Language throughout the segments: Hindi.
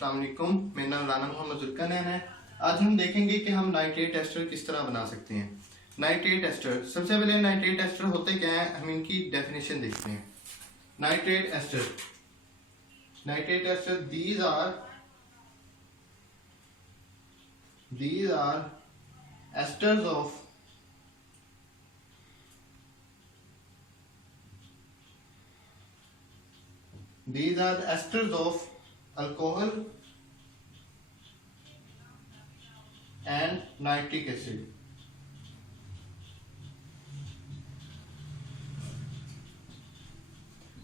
अस्सलाम वालेकुम, मेरा नाम राना मोहम्मद जुल्करनैन है। आज हम देखेंगे कि हम नाइट्रेट एस्टर किस तरह बना सकते हैं। नाइट्रेट एस्टर, सबसे पहले नाइट्रेट एस्टर होते क्या है, हम इनकी डेफिनेशन देखते हैं। Nitrate ester, these are esters of alcohol and nitric acid.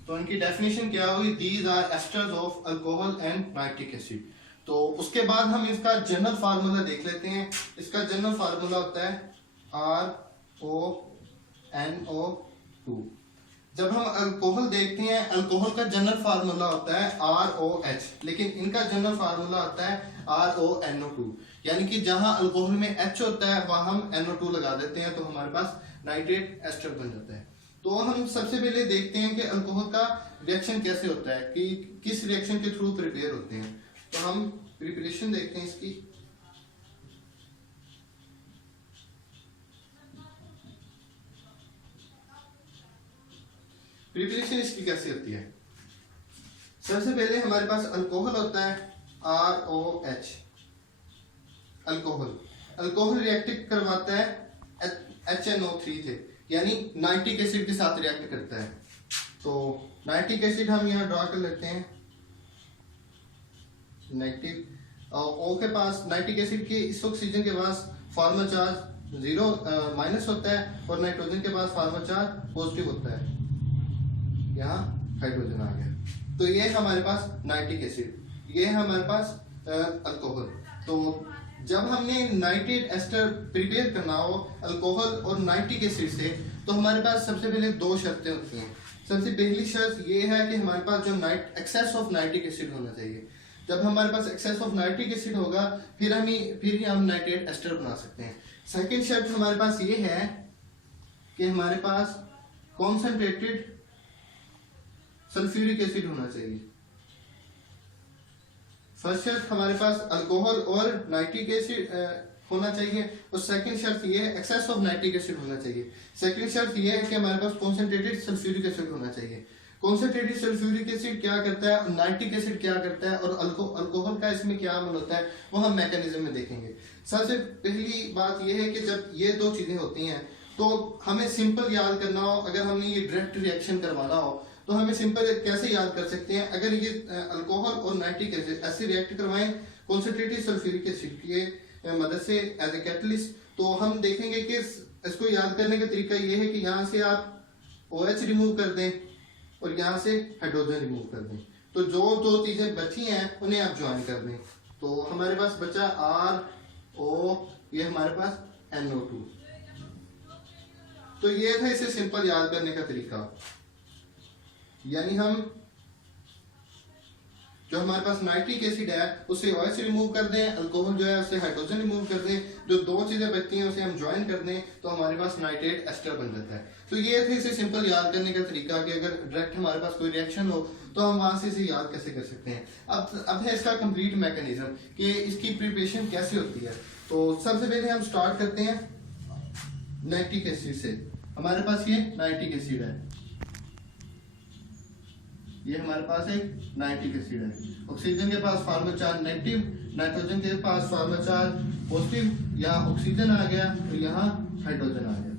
तो इनकी डेफिनेशन क्या हुई, these are esters of alcohol and nitric acid. तो उसके बाद हम इसका जनरल फार्मूला देख लेते हैं। इसका जनरल फार्मूला होता है RONO2। जब हम अल्कोहल देखते हैं, अल्कोहल का जनरल फार्मूला होता है ROH, लेकिन इनका जनरल फार्मूला होता है RONO2। यानी कि जहां अल्कोहल में H होता है वहां हम NO2 लगा देते हैं, तो हमारे पास नाइट्रेट एस्टर बन जाता है। तो हम सबसे पहले देखते हैं कि अल्कोहल का रिएक्शन कैसे होता है, कि किस रिएक्शन के थ्रू प्रिपेयर होते हैं। तो हम प्रिपरेशन देखते हैं इसकी। प्रिपरेशन इसकी कैसे होती है, सबसे पहले हमारे पास अल्कोहल होता है ROH। अल्कोहल रिएक्ट करवाता है HNO3 से, यानी नाइट्रिक एसिड के साथ रिएक्ट करता है। तो नाइट्रिक एसिड हम यहाँ ड्रॉ कर लेते हैं। O के पास, नाइट्रिक एसिड के इस ऑक्सीजन के पास फार्मल चार्ज माइनस होता है, और नाइट्रोजन के पास फार्मल चार्ज पॉजिटिव होता है। यहाँ हाइड्रोजन आ गया। तो ये हमारे पास नाइट्रिक एसिड, ये है हमारे पास अल्कोहल। तो जब हमने नाइट्रेट एस्टर प्रिपेयर करना हो अल्कोहल और नाइट्रिक एसिड से, तो हमारे पास सबसे पहले दो शर्तें होती हैं। सबसे पहली शर्त ये है कि हमारे पास जो एक्सेस ऑफ नाइट्रिक एसिड होना चाहिए। जब हमारे पास एक्सेस ऑफ नाइट्रिक एसिड होगा, फिर ही हम नाइट्रेट एस्टर बना सकते हैं। सेकेंड शर्त हमारे पास ये है कि हमारे पास कॉन्सेंट्रेटेड सल्फ्यूरिक एसिड होना चाहिए। फर्स्ट शर्त हमारे पास अल्कोहल और नाइट्रिक एसिड होना चाहिए, और सेकंड शर्त ये है एक्सेस ऑफ नाइट्रिक एसिड होना चाहिए। सेकंड शर्त ये है कि हमारे पास कॉन्सेंट्रेटेड सल्फ्यूरिक एसिड होना चाहिए। कॉन्सेंट्रेटेड सल्फ्यूरिक एसिड क्या करता है, नाइट्रिक एसिड क्या करता है, और अल्कोहल का इसमें क्या अमल होता है, वो हम मैकेनिज्म में देखेंगे। सबसे पहली बात ये है कि जब ये दो चीजें होती हैं, तो हमें सिंपल याद करना हो, अगर हमने ये डायरेक्ट रिएक्शन करवाना हो तो हमें सिंपल कैसे याद कर सकते हैं। अगर ये अल्कोहल और नाइट्रिक एसिड ऐसे रिएक्ट करवाएं कॉन्सेंट्रेटेड सल्फ्यूरिक एसिड की मदद से एज ए कैटलिस्ट, तो हम देखेंगे कि इसको याद करने का तरीका ये है कि यहाँ से आप OH रिमूव कर दें और यहाँ से हाइड्रोजन रिमूव कर दें, तो जो दो चीजें बची हैं उन्हें आप ज्वाइन कर दें। तो हमारे पास बचा RO, ये हमारे पास NO2। तो ये था इसे सिंपल याद करने का तरीका। यानी हम जो हमारे पास नाइट्रिक एसिड है उससे OH रिमूव कर दें, अल्कोहल जो है उससे हाइड्रोजन रिमूव कर दें, जो दो चीजें बचती हैं उसे हम ज्वाइन कर दें, तो हमारे पास नाइट्रेट एस्टर बन जाता है। तो ये थे इसे सिंपल याद करने का तरीका कि अगर डायरेक्ट हमारे पास कोई रिएक्शन हो तो हम वहां से इसे याद कैसे कर सकते हैं। अब है इसका कंप्लीट मैकेनिज्म कि इसकी प्रिपरेशन कैसे होती है। तो सबसे पहले हम स्टार्ट करते हैं नाइट्रिक एसिड से। हमारे पास ये नाइट्रिक एसिड है, ये हमारे पास एक नाइट्रिक एसिड है। ऑक्सीजन के पास फार्मल चार्ज नेगेटिव, नाइट्रोजन के पास फार्मल चार्ज पॉजिटिव, यहाँ ऑक्सीजन आ गया और यहाँ हाइड्रोजन आ गया।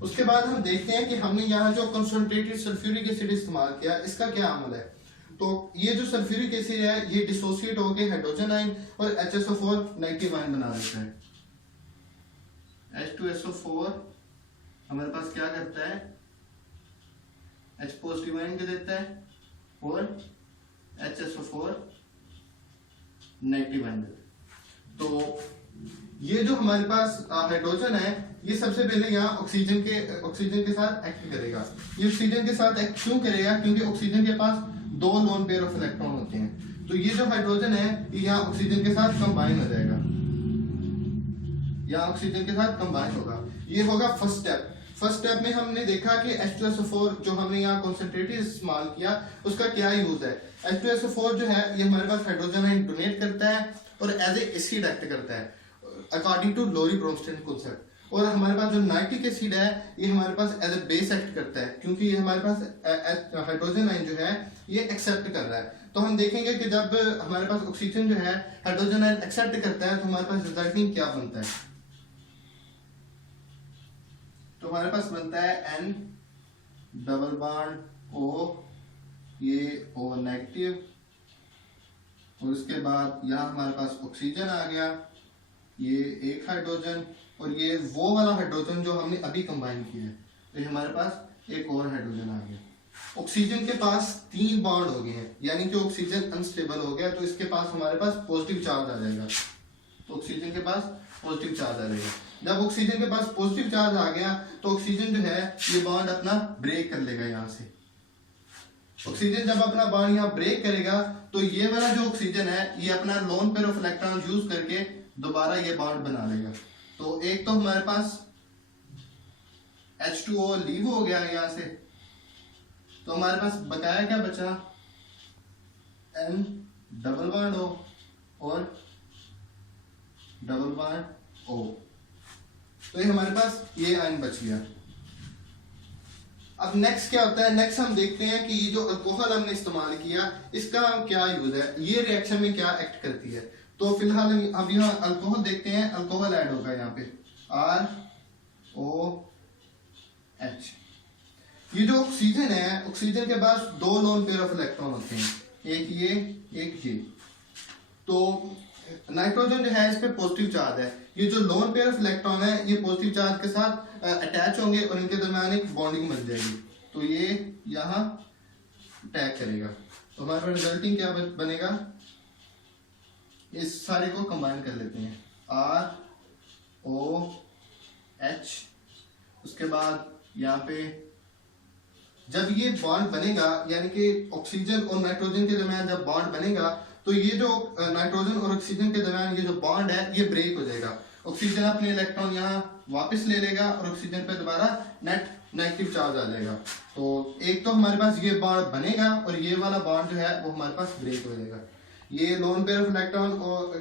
उसके बाद हम देखते हैं कि हमने यहाँ जो कंसंट्रेटेड सल्फ्यूरिक एसिड इस्तेमाल किया, इसका क्या अमल है। तो ये जो सल्फ्यूरिक एसिड है ये डिसोसिएट होकर हाइड्रोजन आयन और HSO4 नेगेटिव आयन बना देता है। H2SO4 हमारे पास क्या करता है, H पॉजिटिव आयन के देता है और HSO4 नेगेटिव आयन देता है। तो ये जो हमारे पास हाइड्रोजन है, ये सबसे पहले यहाँ ऑक्सीजन के साथ एक्ट करेगा। ये ऑक्सीजन के साथ एक्ट क्यों करेगा, क्योंकि ऑक्सीजन के पास दो लोन पेयर ऑफ इलेक्ट्रॉन होते हैं। तो ये जो हाइड्रोजन है ये यहाँ ऑक्सीजन के साथ कंबाइन हो जाएगा, यहाँ ऑक्सीजन के साथ कंबाइन होगा। ये होगा फर्स्ट स्टेप। फर्स्ट स्टेप में हमने देखा कि H2SO4 जो हमने यहाँ कॉन्सेंट्रेटेड इस्तेमाल किया उसका क्या यूज है। H2SO4 जो है ये हमारे पास हाइड्रोजन आयन डोनेट करता है और एज ए एसिड एक्ट करता है अकॉर्डिंग टू लोरी ब्रोमस्टेन कॉन्सेप्ट। और हमारे पास जो नाइट्रिक एसिड है ये हमारे पास एज ए बेस एक्ट करता है, क्योंकि ये हमारे पास हाइड्रोजन आयन जो है ये एक्सेप्ट कर रहा है। तो हम देखेंगे कि जब हमारे पास ऑक्सीजन जो है हाइड्रोजन आयन एक्सेप्ट करता है तो हमारे पास रिजल्टिंग क्या बनता है। तो हमारे पास बनता है N डबल बॉन्ड O, ये O नेगेटिव, और उसके बाद यहाँ हमारे पास ऑक्सीजन आ गया, ये एक हाइड्रोजन, और ये वो वाला हाइड्रोजन जो हमने अभी कंबाइन किया है, तो ये हमारे पास एक और हाइड्रोजन आ गया। ऑक्सीजन के पास 3 बॉन्ड हो गए हैं, यानी कि ऑक्सीजन अनस्टेबल हो गया, तो इसके पास हमारे पास पॉजिटिव चार्ज आ जाएगा। तो ऑक्सीजन के पास पॉजिटिव चार्ज आ जाएगा। जब ऑक्सीजन के पास पॉजिटिव चार्ज आ गया तो ऑक्सीजन जो है ये बॉन्ड अपना ब्रेक कर लेगा यहाँ से। ऑक्सीजन जब अपना बॉन्ड यहाँ ब्रेक करेगा तो ये वाला जो ऑक्सीजन है ये अपना lone pair of electron use करके दोबारा ये बॉन्ड बना लेगा। तो एक तो हमारे पास H2O लीव हो गया यहाँ से, तो हमारे पास बकाया क्या बचा, N डबल बॉन्ड O और डबल बॉन्ड O। तो ये हमारे पास ये आयन बच गया। अब नेक्स्ट क्या होता है, नेक्स्ट हम देखते हैं कि ये जो अल्कोहल हमने इस्तेमाल किया इसका क्या यूज है, ये रिएक्शन में क्या एक्ट करती है। तो फिलहाल अब यहाँ अल्कोहल देखते हैं, अल्कोहल ऐड होगा यहाँ पे ROH। ये जो ऑक्सीजन है, ऑक्सीजन के पास 2 लोन पेयर ऑफ इलेक्ट्रॉन होते हैं, एक ये एक ये। तो नाइट्रोजन जो है इस पे पॉजिटिव चार्ज है, ये जो लोन पेयर ऑफ इलेक्ट्रॉन है ये पॉजिटिव चार्ज के साथ अटैच होंगे और इनके दरमियान एक बॉन्डिंग बन जाएगी, तो ये यहाँ अटैक करेगा। तो हमारे पास रिजल्टिंग क्या बनेगा, इस सारे को कंबाइन कर लेते हैं ROH। उसके बाद यहाँ पे जब ये बॉन्ड बनेगा, यानी कि ऑक्सीजन और नाइट्रोजन के दरमियान जब बॉन्ड बनेगा तो ये जो नाइट्रोजन और ऑक्सीजन के दरमियान ये जो बॉन्ड है ये ब्रेक हो जाएगा। ऑक्सीजन अपने इलेक्ट्रॉन यहाँ वापस ले लेगा और ऑक्सीजन पे दोबारा नेट नेगेटिव चार्ज आ जाएगा। तो एक तो हमारे पास ये बॉन्ड बनेगा और ये वाला बॉन्ड जो है वो हमारे पास ब्रेक हो जाएगा। ये लोन पेयर ऑफ इलेक्ट्रॉन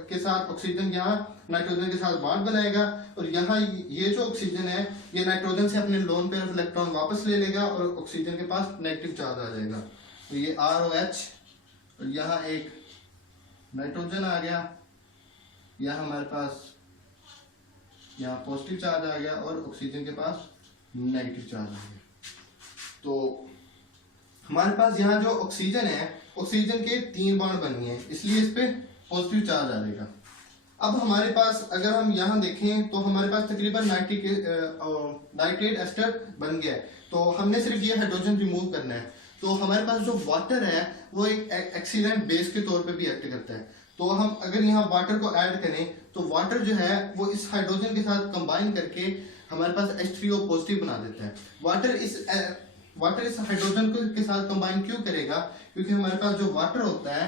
के साथ ऑक्सीजन यहाँ नाइट्रोजन के साथ बॉन्ड बनाएगा और यहाँ ये जो ऑक्सीजन है ये नाइट्रोजन से अपने लोन पेयर ऑफ इलेक्ट्रॉन वापस ले लेगा और ऑक्सीजन के पास नेगेटिव चार्ज आ जाएगा। तो ये ROH और यहाँ एक नाइट्रोजन आ गया, यहाँ हमारे पास यहाँ पॉजिटिव चार्ज आ गया और ऑक्सीजन के पास नेगेटिव चार्ज आ गया। तो हमारे पास यहाँ जो ऑक्सीजन है, ऑक्सीजन के 3 बॉन्ड बन गए हैं, इसलिए इस पे पॉजिटिव चार्ज आ जाएगा। अब हमारे पास अगर हम यहाँ देखें तो हमारे पास तकरीबन नाइट्रेट एस्टर बन गया है। तो हमने सिर्फ ये हाइड्रोजन रिमूव करना है। तो हमारे पास जो वाटर है वो एक एक्सीलेंट बेस के तौर पे भी एक्ट करता है। तो हम अगर यहाँ वाटर को ऐड करें तो वाटर जो है वो इस हाइड्रोजन के साथ कंबाइन करके हमारे पास H3O पॉजिटिव बना देता है। वाटर इस हाइड्रोजन के साथ कंबाइन क्यों करेगा, क्योंकि हमारे पास जो वाटर होता है,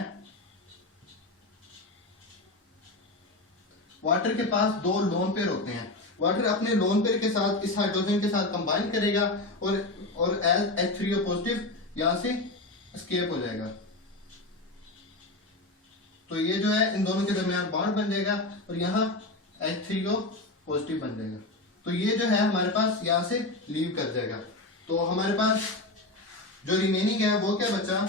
वाटर के पास 2 लोन पेयर होते हैं। वाटर अपने लोन पेयर के साथ इस हाइड्रोजन के साथ कंबाइन करेगा और एज H3O पॉजिटिव यहां से एस्केप हो जाएगा। तो ये जो है इन दोनों के दरमियान बॉन्ड बन जाएगा और यहाँ H3O पॉजिटिव बन जाएगा। तो ये जो है हमारे पास यहाँ से लीव कर जाएगा। तो हमारे पास जो रिमेनिंग है वो क्या बचा,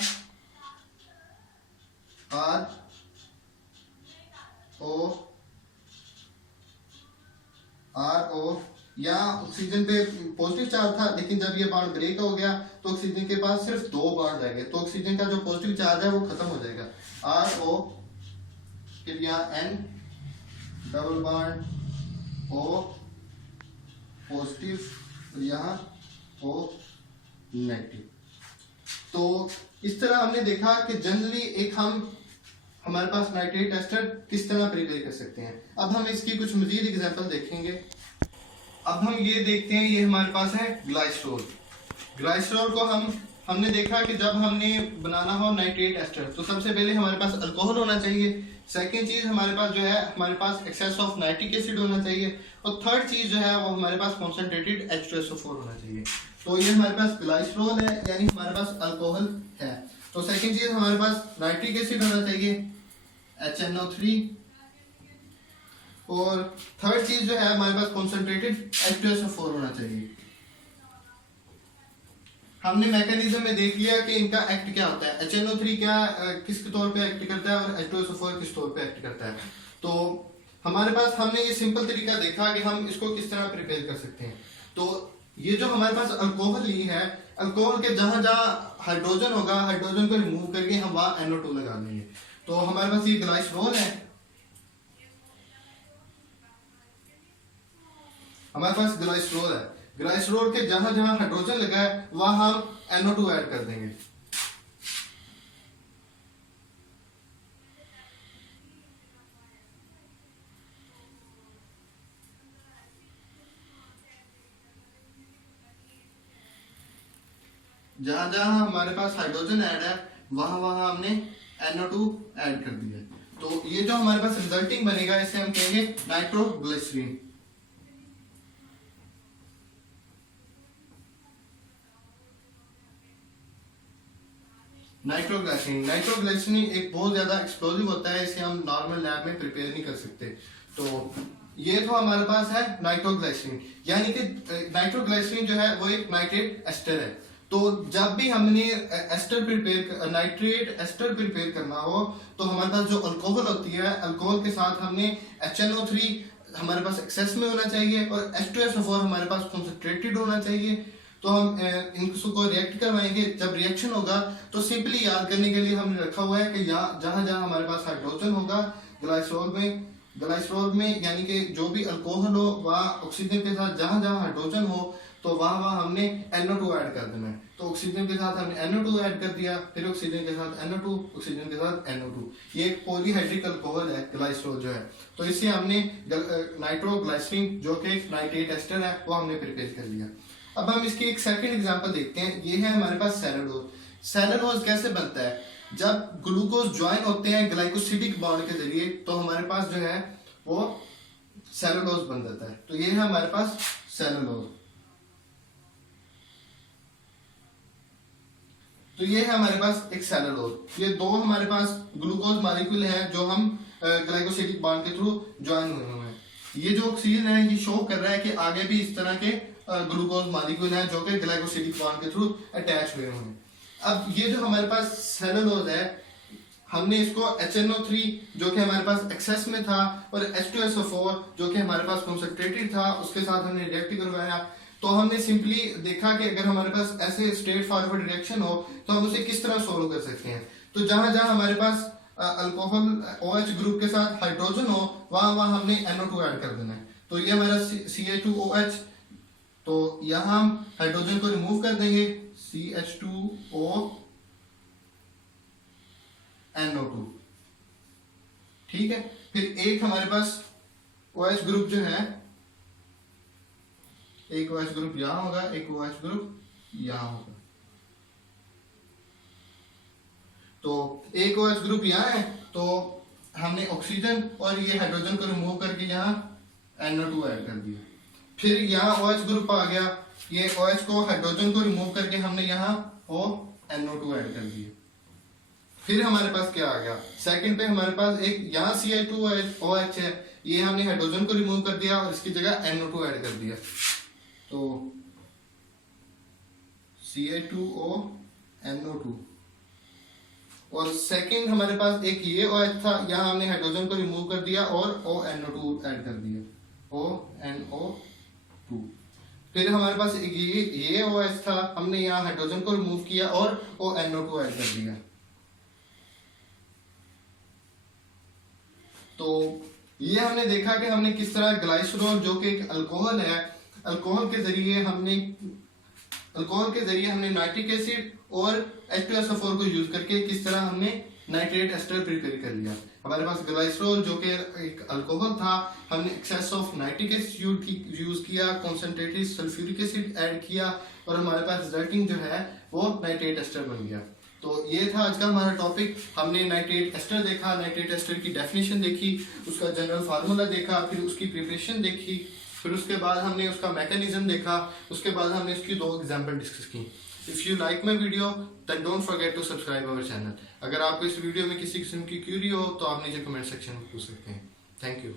RO। यहाँ ऑक्सीजन पे पॉजिटिव चार्ज था, लेकिन जब ये बॉन्ड ब्रेक हो गया तो ऑक्सीजन के पास सिर्फ 2 बॉन्ड रह गए, तो ऑक्सीजन का जो पॉजिटिव चार्ज है वो खत्म हो जाएगा। RO, फिर यहाँ N double bond O positive और यहाँ O नेगेटिव। तो इस तरह हमने देखा कि जनरली हमारे पास नाइट्रेट एस्टर किस तरह प्रिपेयर कर सकते हैं। अब हम इसकी कुछ मजीद एग्जांपल देखेंगे। अब हम ये देखते हैं, ये हमारे पास है ग्लाइसरॉल। ग्लाइसरॉल को हमने देखा कि जब हमने बनाना हो नाइट्रेट एस्टर तो सबसे पहले हमारे पास अल्कोहल होना चाहिए। सेकंड चीज हमारे पास जो है हमारे पास एक्सेस ऑफ नाइट्रिक एसिड होना चाहिए और थर्ड चीज जो है वो हमारे पास कॉन्सेंट्रेटेड H2SO4 होना चाहिए। तो ये हमारे पास ग्लाइसरॉल है, यानी हमारे पास अल्कोहल है। तो सेकंड चीज हमारे पास नाइट्रिक एसिड होना चाहिए HNO3, और थर्ड चीज जो है हमारे पास कॉन्सेंट्रेटेड H2SO4 होना चाहिए। हमने मैकेनिज्म में देख लिया कि इनका एक्ट क्या होता है, HNO3 क्या किस तौर पे एक्ट करता है और H2SO4 किस तौर पे एक्ट करता है। तो हमारे पास हमने ये सिंपल तरीका देखा कि हम इसको किस तरह प्रिपेयर कर सकते हैं। तो ये जो हमारे पास अल्कोहल ली है, अल्कोहल के जहां जहां हाइड्रोजन होगा, हाइड्रोजन को रिमूव करके हम वहां NO2 लगा देंगे। तो हमारे पास ये ग्लाइसरॉल है, हमारे पास ग्लाइसरॉल है, ग्लाइसरॉल के जहां जहां हाइड्रोजन लगा है वहां हम NO2 ऐड कर देंगे। जहां जहां हमारे पास हाइड्रोजन ऐड है वहां वहां हमने NO2 ऐड कर दिया। तो ये जो हमारे पास रिजल्टिंग बनेगा इसे हम कहेंगे नाइट्रोग्लिसरीन। नाइट्रोग्लिसरीन एक बहुत ज्यादा एक्सप्लोसिव होता है, इसे हम नॉर्मल लैब में प्रिपेयर नहीं कर सकते। तो ये तो हमारे पास है नाइट्रोग्लिसरीन, यानी कि नाइट्रोग्लिसरीन जो है वो एक नाइट्रेट एस्टर है। तो जब भी हमने नाइट्रेट एस्टर प्रिपेयर करना हो तो हमारे पास जो अल्कोहल होती है, अल्कोहल के साथ हमने HNO3 हमारे पास एक्सेस में होना चाहिए और H2SO4 हमारे पास कॉन्सेंट्रेटेड होना चाहिए। तो हम इनको रिएक्ट करवाएंगे। जब रिएक्शन होगा तो सिंपली याद करने के लिए हमने रखा हुआ है कि यहाँ जहां जहां हमारे पास हाइड्रोजन होगा ग्लाइसरॉल में यानी कि जो भी अल्कोहल हो वहाँ ऑक्सीजन के साथ जहां जहां हाइड्रोजन हो तो वहां वहां हमने NO2 ऐड कर देना है। तो ऑक्सीजन के साथ हमने NO2 ऐड कर दिया, फिर ऑक्सीजन के साथ NO2, ऑक्सीजन के साथ NO2। ये एक पॉलीहाइड्रिक अल्कोहल है ग्लाइसरॉल जो है। तो इससे हमने नाइट्रोग्लिसरीन जो कि नाइट्रेट एस्टर है वो हमने प्रिपेयर कर लिया। अब हम इसकी एक सेकंड एग्जांपल देखते हैं। ये है हमारे पास सेलुलोज। सेलुलोज कैसे बनता है? जब ग्लूकोज ज्वाइन होते हैं ग्लाइकोसिडिक बॉन्ड के जरिए तो हमारे पास जो है वो सेलुलोज बन जाता है। तो ये है हमारे पास सेलुलोज। तो ये है हमारे पास एक सेलुलोज। ये दो हमारे पास ग्लूकोज मॉलिक्यूल है जो हम ग्लाइकोसिडिक बॉन्ड के थ्रू ज्वाइन हुए हैं। ये जो ऑक्सीजन है ये शो कर रहा है कि आगे भी इस तरह के ग्लूकोज मॉलिक्यूल हैं जो कि ग्लाइकोसिडिक बॉन्ड के थ्रू अटैच हुए हैं। अब ये जो हमारे पास सेलुलोज है हमने इसको HNO3 जो कि हमारे पास एक्सेस में था और H2SO4 जो कि हमारे पास कॉन्सेंट्रेटेड था उसके साथ हमने रिएक्ट करवाया। तो हमने सिंपली देखा कि अगर हमारे पास ऐसे स्ट्रेट फॉरवर्ड रिएक्शन हो तो हम उसे किस तरह सोल्व कर सकते हैं। तो जहां जहां हमारे पास अल्कोहल OH ग्रुप के साथ हाइड्रोजन हो वहां वहां हमने NO2 ऐड कर देना है। तो ये हमारा CH2OH, तो यहां हम हाइड्रोजन को रिमूव कर देंगे CH2O NO2, ठीक है। फिर एक हमारे पास OH ग्रुप जो है, एक OH ग्रुप यहां होगा, एक OH ग्रुप यहां होगा। तो एक OH ग्रुप यहां है तो हमने ऑक्सीजन और ये हाइड्रोजन को रिमूव करके यहां NO2 ऐड कर दिया। फिर यहाँ OH ग्रुप आ गया, ये OH को हाइड्रोजन को रिमूव करके हमने यहाँ NO2 ऐड कर दिया। फिर हमारे पास क्या आ गया, सेकंड पे हमारे पास एक यहाँ CH2OH है, ये हमने हाइड्रोजन को रिमूव कर दिया और इसकी जगह NO2 ऐड कर दिया। तो CH2O NO2। और सेकंड हमारे पास एक ये OH था, यहाँ हमने हाइड्रोजन को रिमूव कर दिया और NO2 ऐड कर दिया, NO2। फिर हमारे पास एक ये OH था, हमने यहाँ हाइड्रोजन को रिमूव किया और NO2 ऐड कर दिया। तो ये हमने देखा कि हमने किस तरह ग्लाइसरॉल जो कि एक अल्कोहल है, अल्कोहल के जरिए हमने नाइट्रिक एसिड और H2SO4 को यूज करके किस तरह हमने नाइट्रेट एस्टर प्रिपेयर कर लिया। हमारे पास ग्लाइसरॉल जो कि एक अल्कोहल था, हमने excess of nitric acid use किया, कॉन्सेंट्रेटेड सल्फ्यूरिक एसिड ऐड किया और हमारे पास रिजल्टिंग जो है वो नाइट्रेट एस्टर बन गया। तो ये था आज का हमारा टॉपिक। हमने नाइट्रेट एस्टर देखा, नाइट्रेट एस्टर की डेफिनेशन देखी, उसका जनरल फार्मूला देखा, फिर उसकी प्रिपरेशन देखी, फिर उसके बाद हमने उसका मैकेनिज्म देखा, उसके बाद हमने उसकी दो एग्जाम्पल डिस्कस की। If you like my video then don't forget to subscribe our channel. अगर आपको इस वीडियो में किसी किस्म की क्यूरी हो तो आप नीचे कमेंट सेक्शन में पूछ सकते हैं। Thank you.